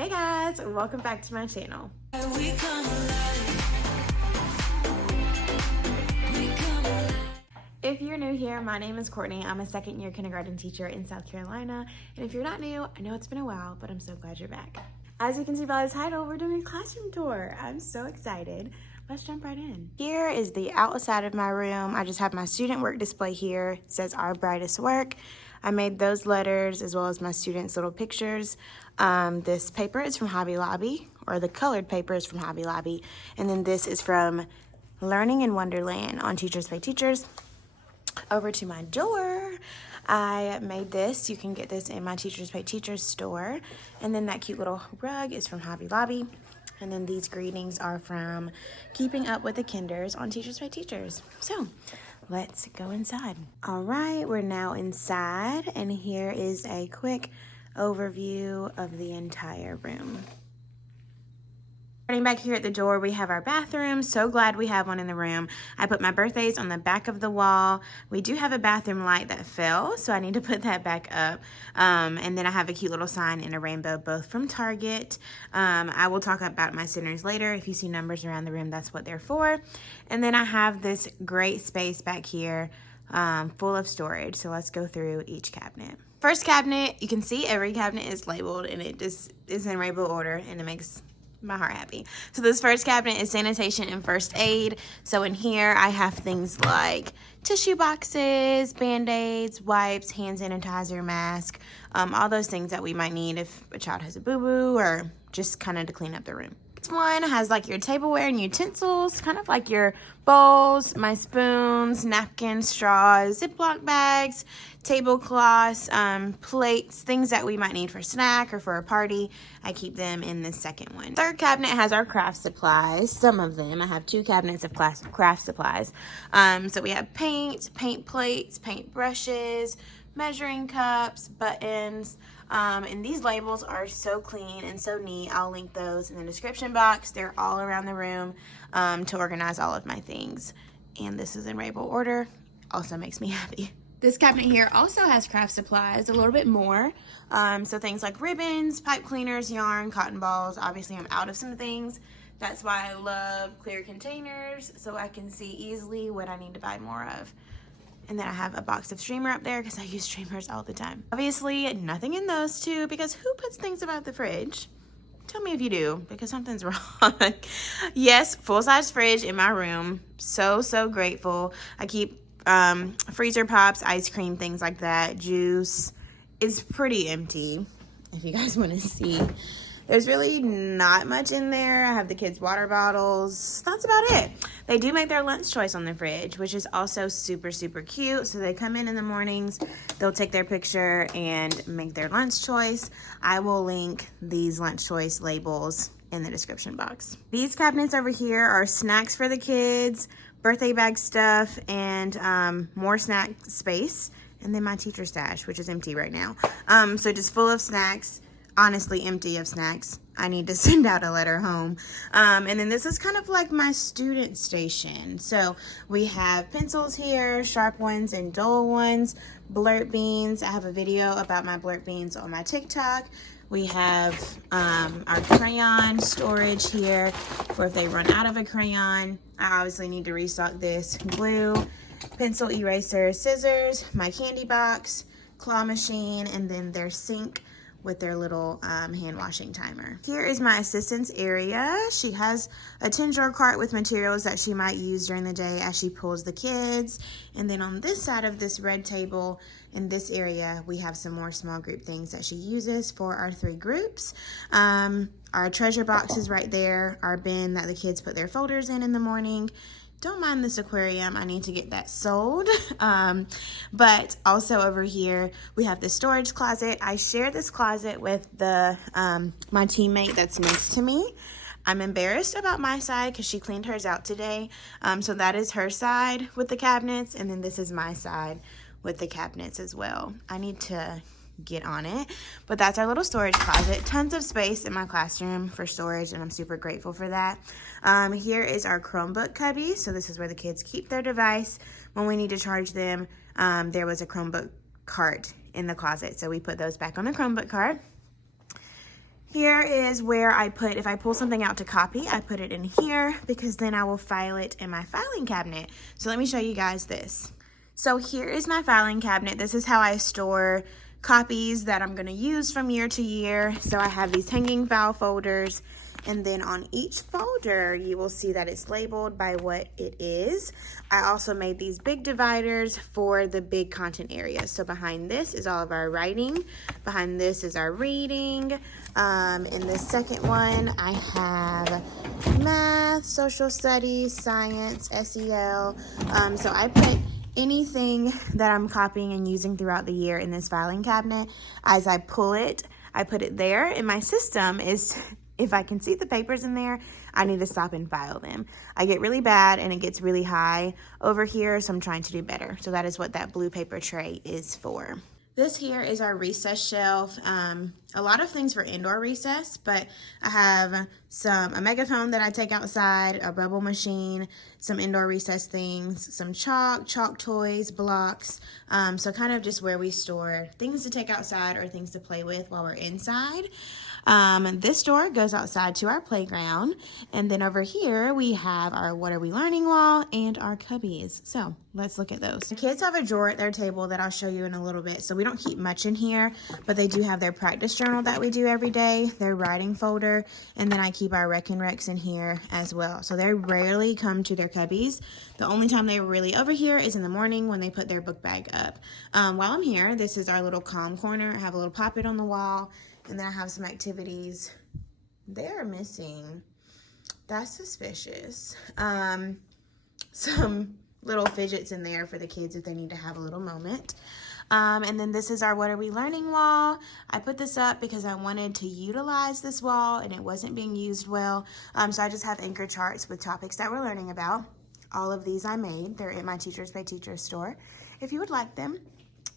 Hey guys, welcome back to my channel. If you're new here, my name is Courtney. I'm a second-year kindergarten teacher in South Carolina. And if you're not new, I know it's been a while, but I'm so glad you're back. As you can see by the title, we're doing a classroom tour. I'm so excited. Let's jump right in. Here is the outside of my room. I just have my student work display here. It says Our Brightest Work. I made those letters as well as my students' little pictures. This paper is from Hobby Lobby, or the colored paper is from Hobby Lobby. And then this is from Learning in Wonderland on Teachers Pay Teachers. Over to my door, I made this. You can get this in my Teachers Pay Teachers store. And then that cute little rug is from Hobby Lobby. And then these greetings are from Keeping Up with the Kinders on Teachers Pay Teachers. So let's go inside. All right, we're now inside, and here is a quick overview of the entire room. Starting back here at the door, we have our bathroom. So glad we have one in the room. I put my birthdays on the back of the wall. We do have a bathroom light that fell, so I need to put that back up. And then I have a cute little sign in a rainbow, both from Target. I will talk about my centers later. If you see numbers around the room, that's what they're for. And then I have this great space back here full of storage. So let's go through each cabinet. First cabinet, you can see every cabinet is labeled, and it just is in rainbow order, and it makes my heart happy. So this first cabinet is sanitation and first aid. So in here I have things like tissue boxes, band-aids, wipes, hand sanitizer, mask, all those things that we might need if a child has a boo-boo or just kind of to clean up the room. This one has like your tableware and utensils, kind of like your bowls, my spoons, napkins, straws, Ziploc bags, tablecloths, plates, things that we might need for a snack or for a party. I keep them in the second one. Third cabinet has our craft supplies, some of them. I have 2 cabinets of craft supplies. So we have paint plates, paint brushes, measuring cups, buttons, and these labels are so clean and so neat. I'll link those in the description box. They're all around the room to organize all of my things. And this is in rainbow order. Also makes me happy. This cabinet here also has craft supplies, a little bit more. So things like ribbons, pipe cleaners, yarn, cotton balls. Obviously I'm out of some things. That's why I love clear containers, so I can see easily what I need to buy more of. And then I have a box of streamer up there because I use streamers all the time. Obviously, nothing in those 2 because who puts things above the fridge? Tell me if you do, because something's wrong. Yes, full-size fridge in my room. So grateful. I keep freezer pops, ice cream, things like that. Juice is pretty empty, if you guys want to see. There's really not much in there. I have the kids' water bottles. That's about it. They do make their lunch choice on the fridge, which is also super cute. So they come in the mornings, they'll take their picture and make their lunch choice. I will link these lunch choice labels in the description box. These cabinets over here are snacks for the kids, birthday bag stuff, and more snack space. And then my teacher stash, which is empty right now. So just full of snacks. Honestly empty of snacks. I need to send out a letter home. And then this is kind of like my student station. So we have pencils here, sharp ones and dull ones, blurt beans. I have a video about my blurt beans on my TikTok. We have our crayon storage here for if they run out of a crayon. I obviously need to restock this. Glue, pencil, eraser, scissors, my candy box, claw machine, and then their sink with their little hand washing timer. Here is my assistant's area. She has a 10-drawer cart with materials that she might use during the day as she pulls the kids. And then on this side of this red table, in this area, we have some more small group things that she uses for our 3 groups. Our treasure box is right there, our bin that the kids put their folders in the morning. Don't mind this aquarium. I need to get that sold. But also over here, we have the storage closet. I share this closet with the my teammate that's next to me. I'm embarrassed about my side because she cleaned hers out today. So that is her side with the cabinets. And then this is my side with the cabinets as well. I need to get on it, but that's our little storage closet. Tons of space in my classroom for storage, and I'm super grateful for that. Here is our Chromebook cubby. So this is where the kids keep their device when we need to charge them. There was a Chromebook cart in the closet, so we put those back on the Chromebook cart. Here is where I put, if I pull something out to copy, I put it in here because then I will file it in my filing cabinet. So let me show you guys this. So here is my filing cabinet. This is how I store copies that I'm gonna use from year to year. So I have these hanging file folders, and then on each folder, you will see that it's labeled by what it is. I also made these big dividers for the big content areas. So behind this is all of our writing. Behind this is our reading. In the second one, I have math, social studies, science, SEL. So I put anything that I'm copying and using throughout the year in this filing cabinet. As I pull it, I put it there, and my system is, if I can see the papers in there, I need to stop and file them. I get really bad and it gets really high over here, so I'm trying to do better. So that is what that blue paper tray is for. This here is our recess shelf. A lot of things for indoor recess, but I have a megaphone that I take outside, a bubble machine, some indoor recess things, some chalk toys, blocks. So kind of just where we store things to take outside or things to play with while we're inside. This door goes outside to our playground, and then over here we have our What Are We Learning wall and our cubbies. So let's look at those. The kids have a drawer at their table that I'll show you in a little bit. So we don't keep much in here, but they do have their practice journal that we do every day, their writing folder, and then I keep our rec and recs in here as well. So they rarely come to their cubbies. The only time they're really over here is in the morning when they put their book bag up. While I'm here, this is our little calm corner. I have a little pop-it on the wall. And then I have some activities. They're missing. That's suspicious. Some little fidgets in there for the kids if they need to have a little moment. And then this is our What Are We Learning wall. I put this up because I wanted to utilize this wall and it wasn't being used well. So I just have anchor charts with topics that we're learning about. All of these I made. They're in my Teachers Pay Teachers store if you would like them.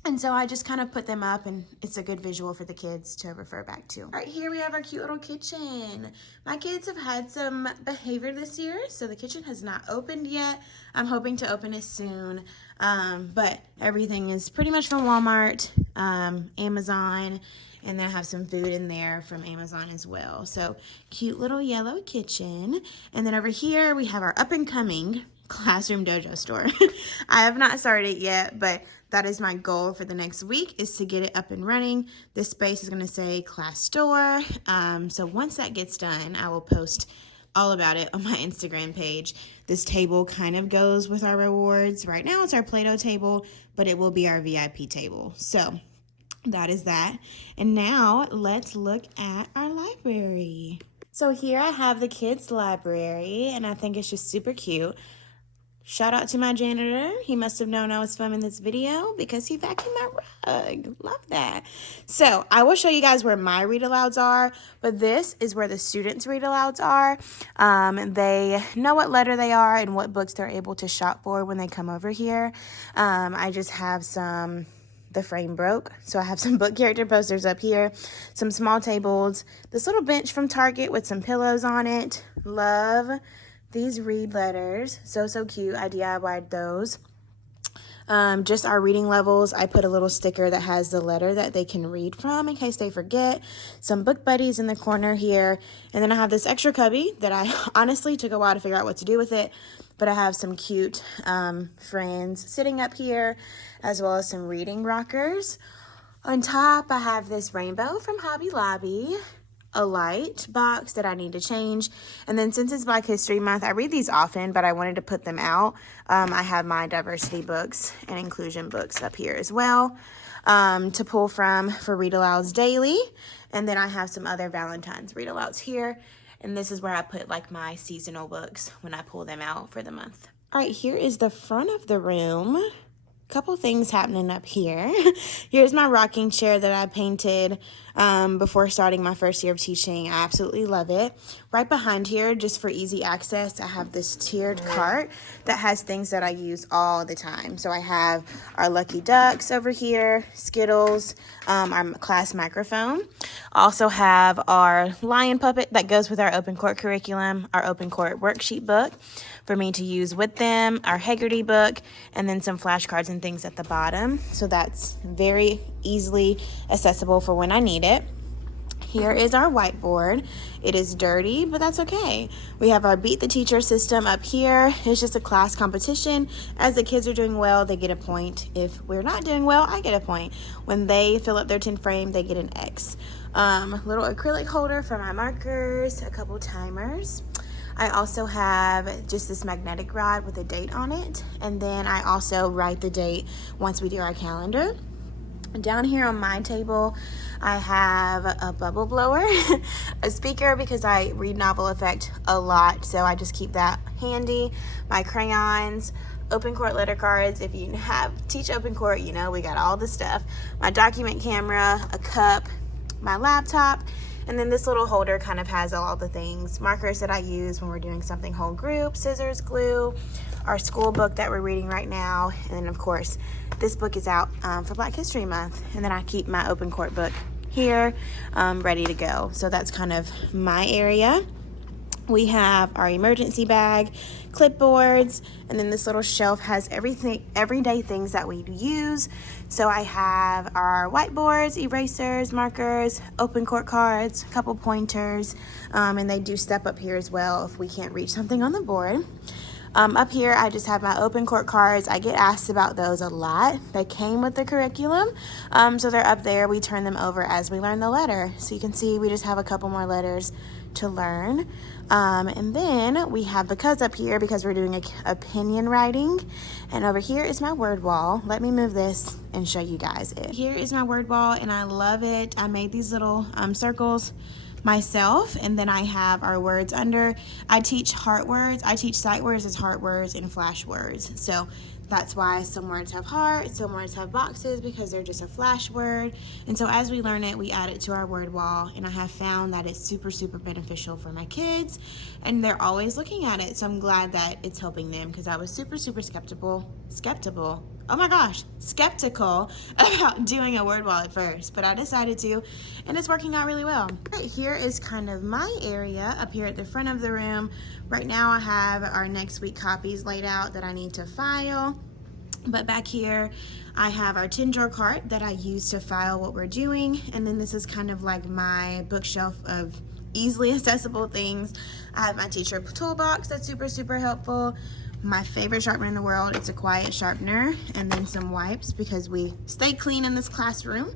And so I just kind of put them up, and it's a good visual for the kids to refer back to. All right, here we have our cute little kitchen. My kids have had some behavior this year, so the kitchen has not opened yet. I'm hoping to open it soon, but everything is pretty much from Walmart, Amazon, and then I have some food in there from Amazon as well. So cute little yellow kitchen. And then over here we have our up-and-coming Classroom Dojo store. I have not started it yet, but that is my goal for the next week, is to get it up and running. This space is going to say class store. So once that gets done, I will post all about it on my Instagram page. This table kind of goes with our rewards. Right now it's our Play-Doh table, but it will be our VIP table. So that is that. And now let's look at our library. So here I have the kids' library, and I think it's just super cute. Shout out to my janitor. He must have known I was filming this video because he vacuumed my rug. Love that. So I will show you guys where my read alouds are, but this is where the students' read alouds are. They know what letter they are and what books they're able to shop for when they come over here. I just have the frame broke, so I have some book character posters up here, some small tables, this little bench from Target with some pillows on it. Love these read letters. So cute. I DIY'd those. Just our reading levels. I put a little sticker that has the letter that they can read from in case they forget. Some book buddies in the corner here. And then I have this extra cubby that I honestly took a while to figure out what to do with it. But I have some cute friends sitting up here, as well as some reading rockers. On top, I have this rainbow from Hobby Lobby, a light box that I need to change, and then since it's Black History Month, I read these often, but I wanted to put them out. I have my diversity books and inclusion books up here as well to pull from for read alouds daily, and then I have some other Valentine's read alouds here, and this is where I put like my seasonal books when I pull them out for the month. All right, here is the front of the room. Couple things happening up here. Here's my rocking chair that I painted before starting my first year of teaching. I absolutely love it. Right behind here, just for easy access, I have this tiered cart that has things that I use all the time. So I have our Lucky Ducks over here, Skittles, our class microphone. Also have our lion puppet that goes with our open court curriculum, our open court worksheet book for me to use with them, our Haggerty book, and then some flashcards and things at the bottom. So that's very easily accessible for when I need it. Here is our whiteboard. It is dirty, but that's okay. We have our Beat the Teacher system up here. It's just a class competition. As the kids are doing well, they get a point. If we're not doing well, I get a point. When they fill up their 10 frame, they get an X. Little acrylic holder for my markers, a couple timers. I also have just this magnetic rod with a date on it. And then I also write the date once we do our calendar. Down here on my table, I have a bubble blower, a speaker because I read Novel Effect a lot, so I just keep that handy. My crayons, open court letter cards. If you teach open court, you know we got all the stuff. My document camera, a cup, my laptop, and then this little holder kind of has all the things. Markers that I use when we're doing something whole group, scissors, glue, our school book that we're reading right now, and then of course this book is out for Black History Month. And then I keep my open court book here ready to go. So that's kind of my area. We have our emergency bag, clipboards, and then this little shelf has everyday things that we use. So I have our whiteboards, erasers, markers, open court cards, a couple pointers, and they do step up here as well if we can't reach something on the board. Up here, I just have my open court cards. I get asked about those a lot. They came with the curriculum, so they're up there. We turn them over as we learn the letter. So you can see we just have a couple more letters to learn. And then we have because up here because we're doing opinion writing. And over here is my word wall. Let me move this and show you guys it. Here is my word wall, and I love it. I made these little circles myself, and then I have our words under. I teach heart words. I teach sight words as heart words and flash words. So that's why some words have hearts, some words have boxes, because they're just a flash word. And so as we learn it, we add it to our word wall, and I have found that it's super, super beneficial for my kids, and they're always looking at it. So I'm glad that it's helping them, because I was super, super skeptical about doing a word wall at first, but I decided to, and it's working out really well. Right here is kind of my area up here at the front of the room. Right now I have our next week copies laid out that I need to file, but back here I have our 10 drawer cart that I use to file what we're doing, and then this is kind of like my bookshelf of easily accessible things. I have my teacher toolbox that's super, super helpful. My favorite sharpener in the world, it's a quiet sharpener, and then some wipes because we stay clean in this classroom.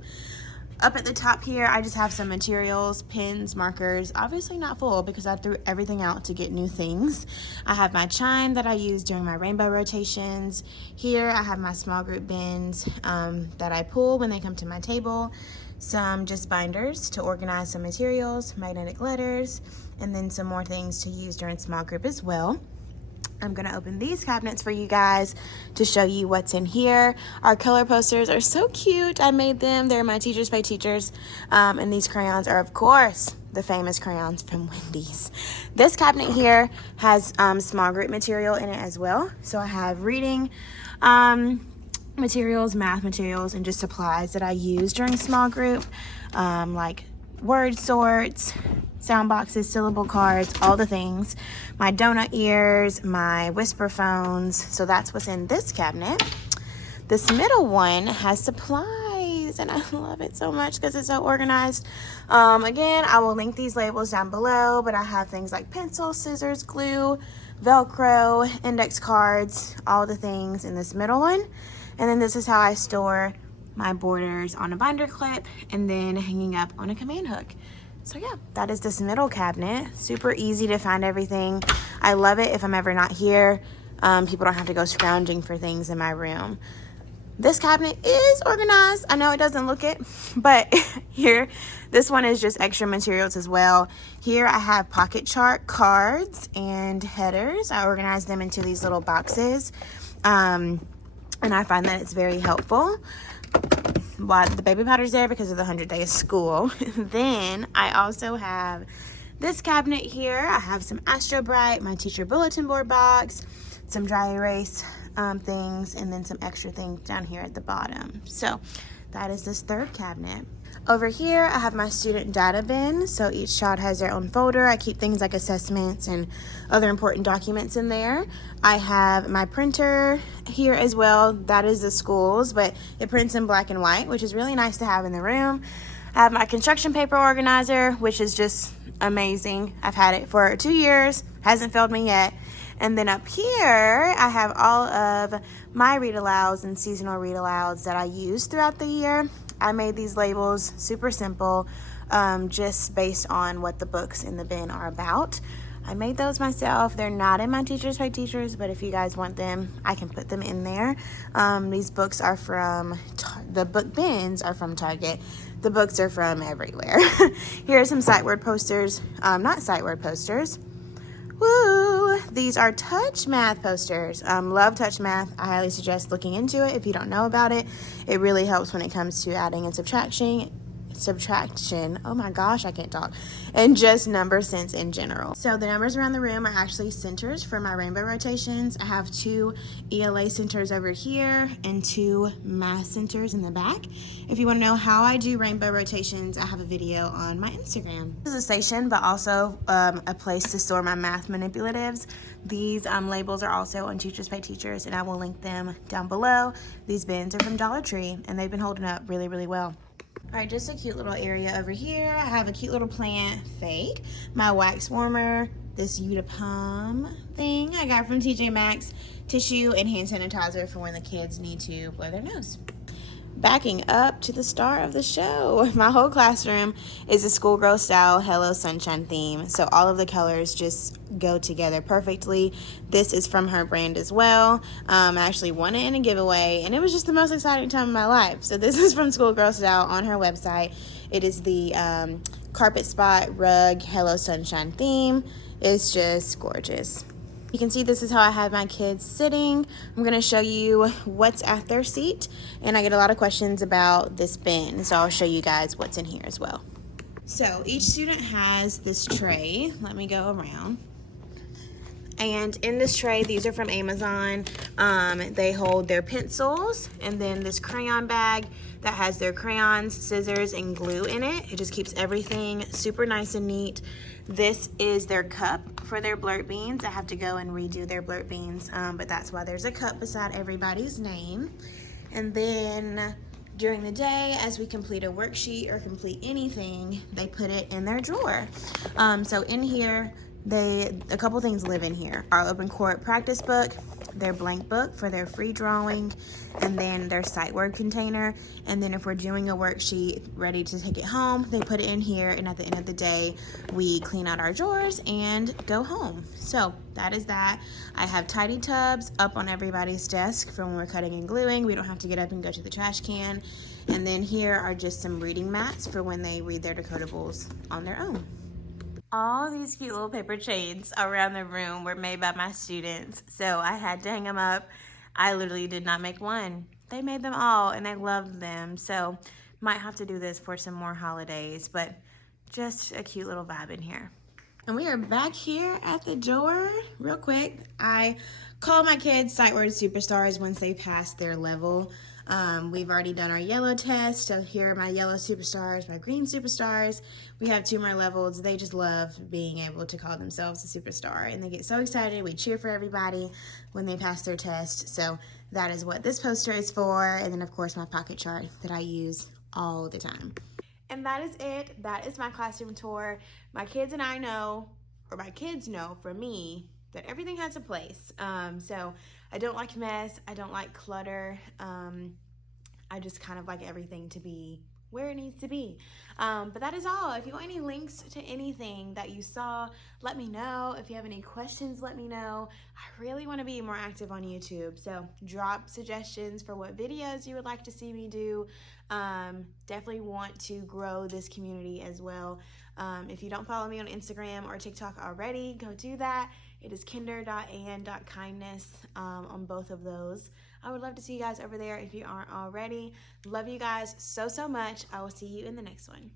Up at the top here, I just have some materials, pens, markers, obviously not full because I threw everything out to get new things. I have my chime that I use during my rainbow rotations. Here I have my small group bins that I pull when they come to my table. Some just binders to organize some materials, magnetic letters, and then some more things to use during small group as well. I'm gonna open these cabinets for you guys to show you what's in here. Our color posters are so cute. I made them. They're my Teachers Pay Teachers. And these crayons are, of course, the famous crayons from Wendy's. This cabinet here has small group material in it as well. So I have reading materials, math materials, and just supplies that I use during small group, like word sorts, sound boxes, syllable cards, all the things. My donut ears, my whisper phones. So that's what's in this cabinet. This middle one has supplies, and I love it so much because it's so organized. Again, I will link these labels down below, but I have things like pencils, scissors, glue, Velcro, index cards, all the things in this middle one. And then this is how I store my borders on a binder clip and then hanging up on a command hook. So yeah, that is this middle cabinet. Super easy to find everything. I love it if I'm ever not here. People don't have to go scrounging for things in my room. This cabinet is organized. I know it doesn't look it, but here, this one is just extra materials as well. Here I have pocket chart cards and headers. I organize them into these little boxes. And I find that it's very helpful. Why the baby powder's there because of the 100th day of school. Then I also have this cabinet here. I have some Astro Bright, my teacher bulletin board box, some dry erase things, and then some extra things down here at the bottom. So that is this third cabinet. Over here, I have my student data bin. So each child has their own folder. I keep things like assessments and other important documents in there. I have my printer here as well. That is the school's, but it prints in black and white, which is really nice to have in the room. I have my construction paper organizer, which is just amazing. I've had it for 2 years, hasn't failed me yet. And then up here, I have all of my read alouds and seasonal read alouds that I use throughout the year. I made these labels super simple, just based on what the books in the bin are about. I made those myself. They're not in my Teachers Pay Teachers, but if you guys want them, I can put them in there. These books are from, the book bins are from Target. The books are from everywhere. Here are some sight word posters. Not sight word posters. Woo! These are touch math posters. Love touch math. I highly suggest looking into it if you don't know about it. It really helps when it comes to adding and subtraction. Oh my gosh, I can't talk. And just number sense in general. So the numbers around the room are actually centers for my rainbow rotations. I have 2 ELA centers over here and 2 math centers in the back. If you want to know how I do rainbow rotations, I have a video on my Instagram. This is a station, but also a place to store my math manipulatives. These labels are also on Teachers Pay Teachers, and I will link them down below. These bins are from Dollar Tree, and they've been holding up really, really well. All right, just a cute little area over here. I have a cute little plant, fake, my wax warmer, this Utapum thing I got from TJ Maxx, tissue and hand sanitizer for when the kids need to blow their nose. Backing up to the star of the show, my whole classroom is a schoolgirl style Hello Sunshine theme. So all of the colors just go together perfectly. This is from her brand as well. I actually won it in a giveaway, and it was just the most exciting time of my life. So this is from Schoolgirl Style on her website. It is the carpet spot rug Hello Sunshine theme. It's just gorgeous. You can see this is how I have my kids sitting. I'm going to show you what's at their seat, and I get a lot of questions about this bin, so I'll show you guys what's in here as well. So each student has this tray. Let me go around. And in this tray, these are from Amazon. They hold their pencils, and then this crayon bag that has their crayons, scissors, and glue in it. It just keeps everything super nice and neat. This is their cup for their blurt beans. I have to go and redo their blurt beans, but that's why there's a cup beside everybody's name. And then during the day, as we complete a worksheet or complete anything, they put it in their drawer. So in here, a couple things live in here. Our open court practice book, their blank book for their free drawing, and then their sight word container. And then if we're doing a worksheet ready to take it home, they put it in here, and at the end of the day, we clean out our drawers and go home. So that is that. I have tidy tubs up on everybody's desk for when we're cutting and gluing. We don't have to get up and go to the trash can. And then here are just some reading mats for when they read their decodables on their own. All these cute little paper chains around the room were made by my students, so I had to hang them up. I literally did not make one. They made them all, and I loved them, so might have to do this for some more holidays, but just a cute little vibe in here. And we are back here at the door. Real quick, I call my kids sight word superstars once they pass their level. We've already done our yellow test, so here are my yellow superstars, my green superstars. We have 2 more levels. They just love being able to call themselves a superstar, and they get so excited. We cheer for everybody when they pass their test, so that is what this poster is for. And then of course my pocket chart that I use all the time. And that is it. That is my classroom tour. My kids and I know, or my kids know from me, that everything has a place. So I don't like mess. I don't like clutter. I just kind of like everything to be where it needs to be. But that is all. If you want any links to anything that you saw, let me know. If you have any questions, let me know. I really want to be more active on YouTube, so drop suggestions for what videos you would like to see me do. Definitely want to grow this community as well. If you don't follow me on Instagram or TikTok already, go do that. It is kinder.and.kindness on both of those. I would love to see you guys over there if you aren't already. Love you guys so, so much. I will see you in the next one.